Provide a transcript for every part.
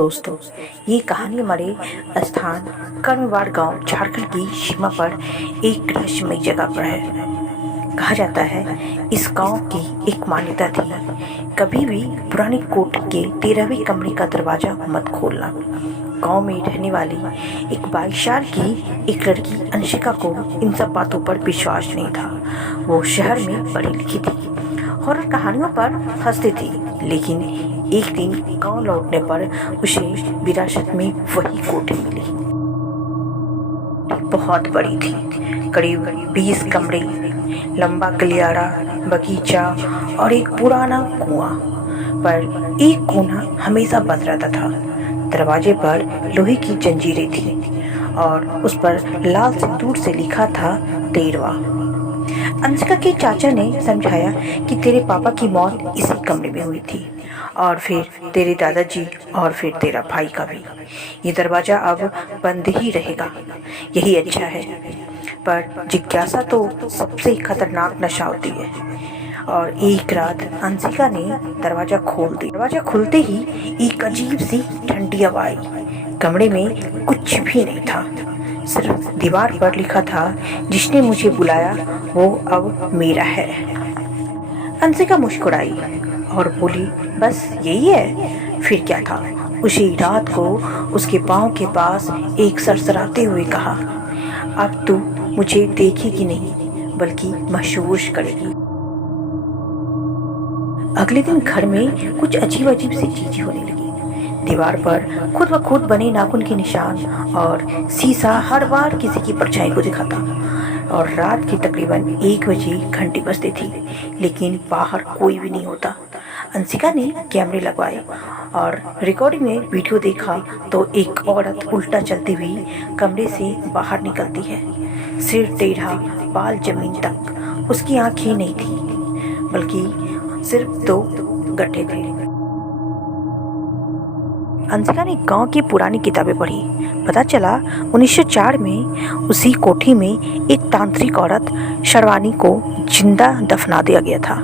दोस्तों, ये कहानी हमारे स्थान कर्मवाड़ गांव झारखंड की सीमा पर एक रहस्यमय जगह पर है। कहा जाता है इस गांव की एक मान्यता थी, कभी भी पुरानी कोठी के 13वें कमरे का दरवाजा मत खोलना। गांव में रहने वाली एक 22 साल की एक लड़की अंशिका को इन सब बातों पर विश्वास नहीं था। वो शहर में पढ़ी लिखी थी, हॉरर कहानियों पर हंसती थी, लेकिन एक दिन गांव लौटने पर उसे विरासत में वही कोठी मिली। बहुत बड़ी थी, करीब 20 कमरे, लंबा गलियारा, बगीचा और एक पुराना कुआं। पर एक कोना हमेशा बंद रहता था। दरवाजे पर लोहे की जंजीरें थी और उस पर लाल सिंदूर से लिखा था 13वां। अंशिका के चाचा ने समझाया कि तेरे पापा की मौत इसी कमरे में हुई थी, और फिर तेरे दादाजी, और फिर तेरा भाई का भी। ये दरवाजा अब बंद ही रहेगा, यही अच्छा है। पर जिज्ञासा तो सबसे खतरनाक नशा होती है। और एक रात अंशिका ने दरवाजा खोल दिया। दरवाजा खुलते ही एक अजीब सी ठंडी हवा आई। कमरे में कुछ भी नहीं था, सिर्फ दीवार पर लिखा था, जिसने मुझे बुलाया वो अब मेरा है। अंशिका मुस्कुराई और बोली, बस यही है? फिर क्या था? उसी रात को उसके पाँव के पास एक सरसराते हुए कहा, अब तू मुझे देखेगी नहीं बल्कि महसूस करेगी। अगले दिन घर में कुछ अजीब अजीब सी चीजें होने लगी। दीवार पर खुद ब खुद बने नाखून के निशान और शीशा हर बार किसी की परछाई को दिखाता। और रात की तकरीबन 1 बजे घंटी बजती थी, लेकिन बाहर कोई भी नहीं होता। अंशिका ने कैमरे लगवाए और रिकॉर्डिंग में वीडियो देखा तो एक औरत उल्टा चलती हुई कमरे से बाहर निकलती है। सिर टेढ़ा, बाल जमीन तक। उसकी आंखें नहीं थी, बल्कि सिर्फ 2 गड्ढे थे। अंशिका ने गांव की पुरानी किताबें पढ़ी। पता चला 1904 में उसी कोठी में एक तांत्रिक औरत शर्वानी को जिंदा दफना दिया गया था।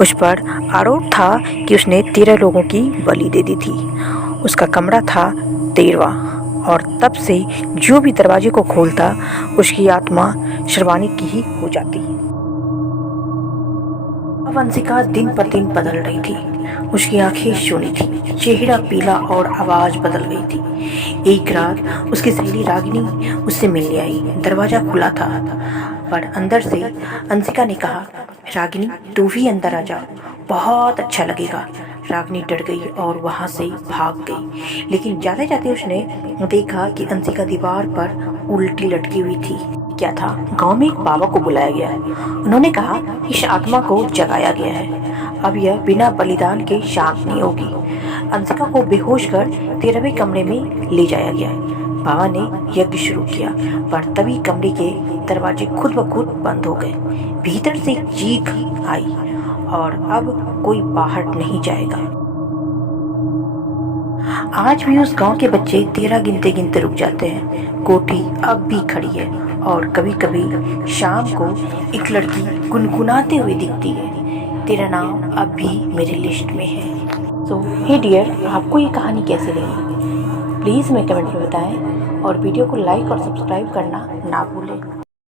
उस पर आरोप था कि उसने 13 लोगों की बलि दे दी थी। उसका कमरा था 13वां, और तब से जो भी दरवाजे को खोलता उसकी आत्मा शर्वानी की ही हो जाती। अब अंशिका दिन पर दिन बदल रही थी। उसकी आंखें सूनी थी, चेहरा पीला और आवाज बदल गई थी। एक रात उसकी सहेली रागिनी उससे मिलने आई। दरवाजा खुला था, पर अंदर से अंशिका ने कहा, रागिनी तू भी अंदर आ जा, बहुत अच्छा लगेगा। रागिनी डर गई और वहां से भाग गई, लेकिन जाते जाते उसने देखा कि अंशिका दीवार पर उल्टी लटकी हुई थी। क्या था? गांव में एक बाबा को बुलाया गया है। उन्होंने कहा इस आत्मा को जगाया गया है, अब यह बिना बलिदान के शांत नहीं होगी। अंशिका को बेहोश कर 13वें कमरे में ले जाया गया। बाबा ने यज्ञ शुरू किया, पर तभी कमरे के दरवाजे खुद ब खुद बंद हो गए। भीतर से एक चीख आई, और अब कोई बाहर नहीं जाएगा। आज भी उस गांव के बच्चे 13 गिनते गिनते रुक जाते हैं। कोठी अब भी खड़ी है, और कभी कभी शाम को एक लड़की गुनगुनाते हुए दिखती है, तेरा नाम अब भी मेरी लिस्ट में है। सो हे डियर, आपको ये कहानी कैसी लगी? प्लीज़ हमें कमेंट में बताएं, और वीडियो को लाइक और सब्सक्राइब करना ना भूलें।